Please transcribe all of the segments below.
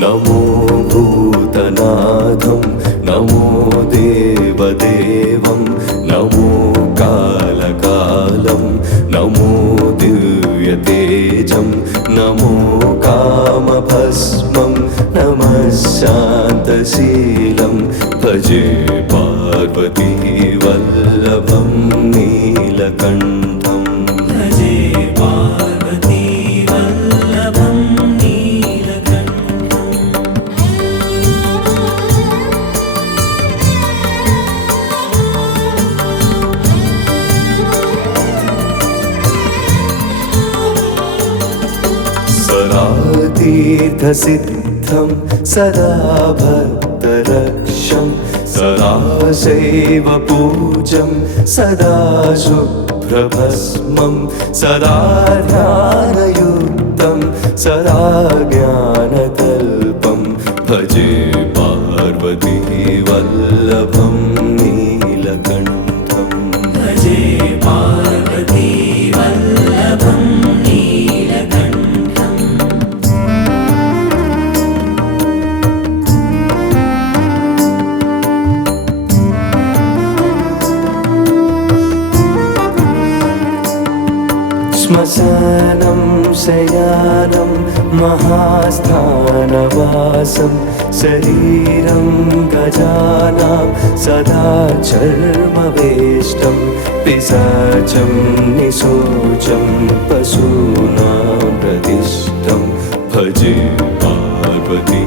नमो भूतनाथं नमो देवदेवं नमो कालकालं नमो दिव्यतेजं नमो कामभस्मं नमः शान्तशीलं भजे पार्वती वल्लभं नीलकण्ठम् भजे पार्वती वल्लभं नीलकण्ठम्। सदा तीर्थसिद्धं सदा भक्तरक्षं सदा शैवपूज्यं सदा शुभ्रभस्मं सदा ध्यानयुक्तं सदा ज्ञानकल्पं भजे पार्वती वल्लभं नीलकण्ठम् भजे पार्वती वल्लभं नीलकण्ठम्। श्मशानं शयानं महास्थानवासं शरीरं गजानां सदा चर्मवेष्टं पिशाचं निशोचं पशूनां प्रतिष्ठं भजे पार्वती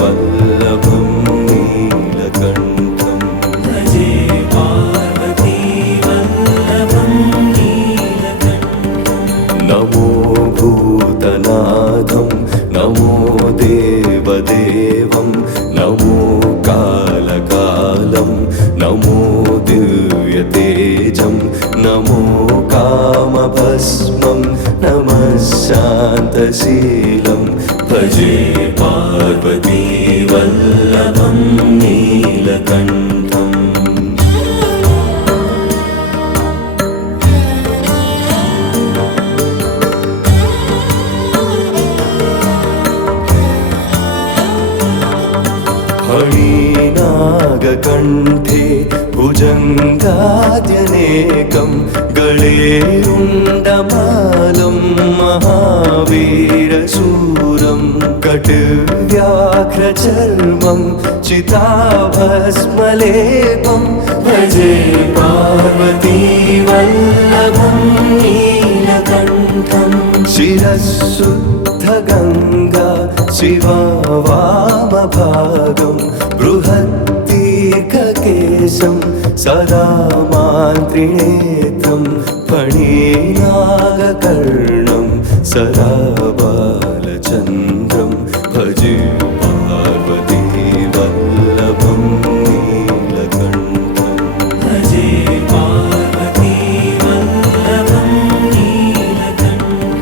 वल्लभं नीलकण्ठम् भजे पार्वती वल्लभं नीलकण्ठम्। नमो भूतनाथं नमो देवदेवं नमो कालकालं नमो दिव्यतेजं नमो कामभस्मं नमः शान्तशीलं भजे पार्वती वल्लभं नीलकण्ठम् फणिनागकण्ठे भुजङ्गाद्यनेकं गळेरुण्डमालं महावीरशूरं कटिव्याघ्रचर्मं चिताभस्मलेपं भजे पार्वती वल्लभं नीलकण्ठं शिरःशुद्धगङ्गा शिवा वामभागं बृहद्दीर्घकेशं सदा मान्त्रिनेत्रं फणिनागकर्णं सदा बालचन्द्रं भजे पार्वती वल्लभं नीलकण्ठम् भजे पार्वती वल्लभं नीलकण्ठम्।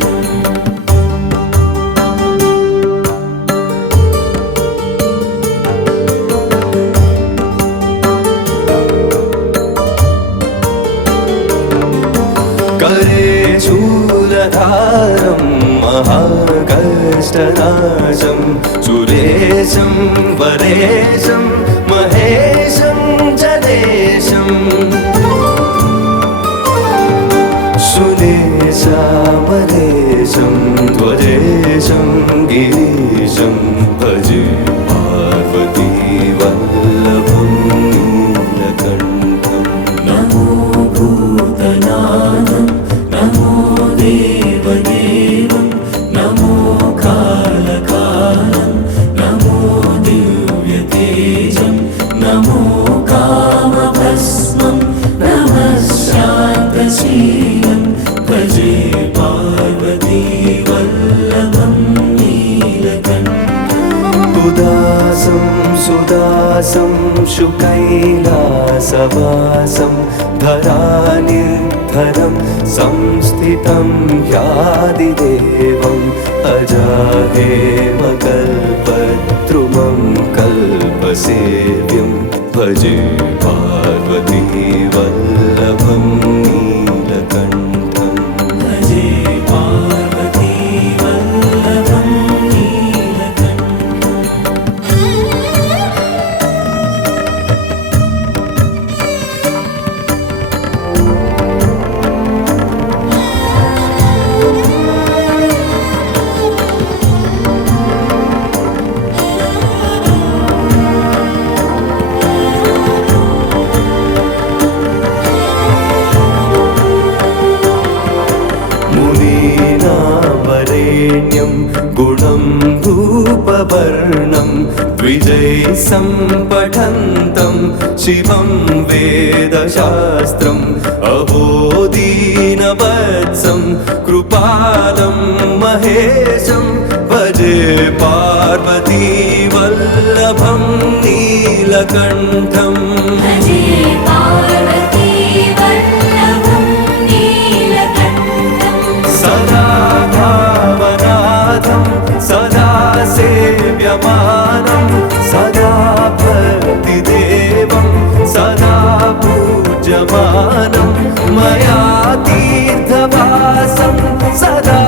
करे शूलधारं महाकष्टनाशं सुरेशं वरेशं महेशं जनेशं सुलेशामलेशं ध्वजेशं गिरीशं भजे पार्वती वल्लभं नीलकण्ठम् नमो भूतनाथं नमो देवदेवं नमो कालकालं नमो दिव्यतेजं नमो कामभस्मं नमः शान्तशीलं भजे पार्वती वल्लभं नीलकण्ठम्। उदासं सुदासं शुकैलासवासं धरानिर्धरं संस्थितं यादिदेवम् अजाहेमकल्पद्रुमं कल्पसेव्यं भजे पार्वती वल्लभं नीलकण्ठम् भजे पार्वती वल्लभं नीलकण्ठम्। वरेण्यं गुणं रूपवर्णं द्विजैः शिवं वेदशास्त्रम् अबोधीनवत्सं कृपालं महेशं भजे पार्वती वल्लभं नीलकण्ठम् भजे पार्वती वल्लभं नीलकण्ठं सदा भावनाथं सदा सेव्यमानं सदा भक्तिदेवं सदा पूज्यमानं मया तीर्थवासं सदा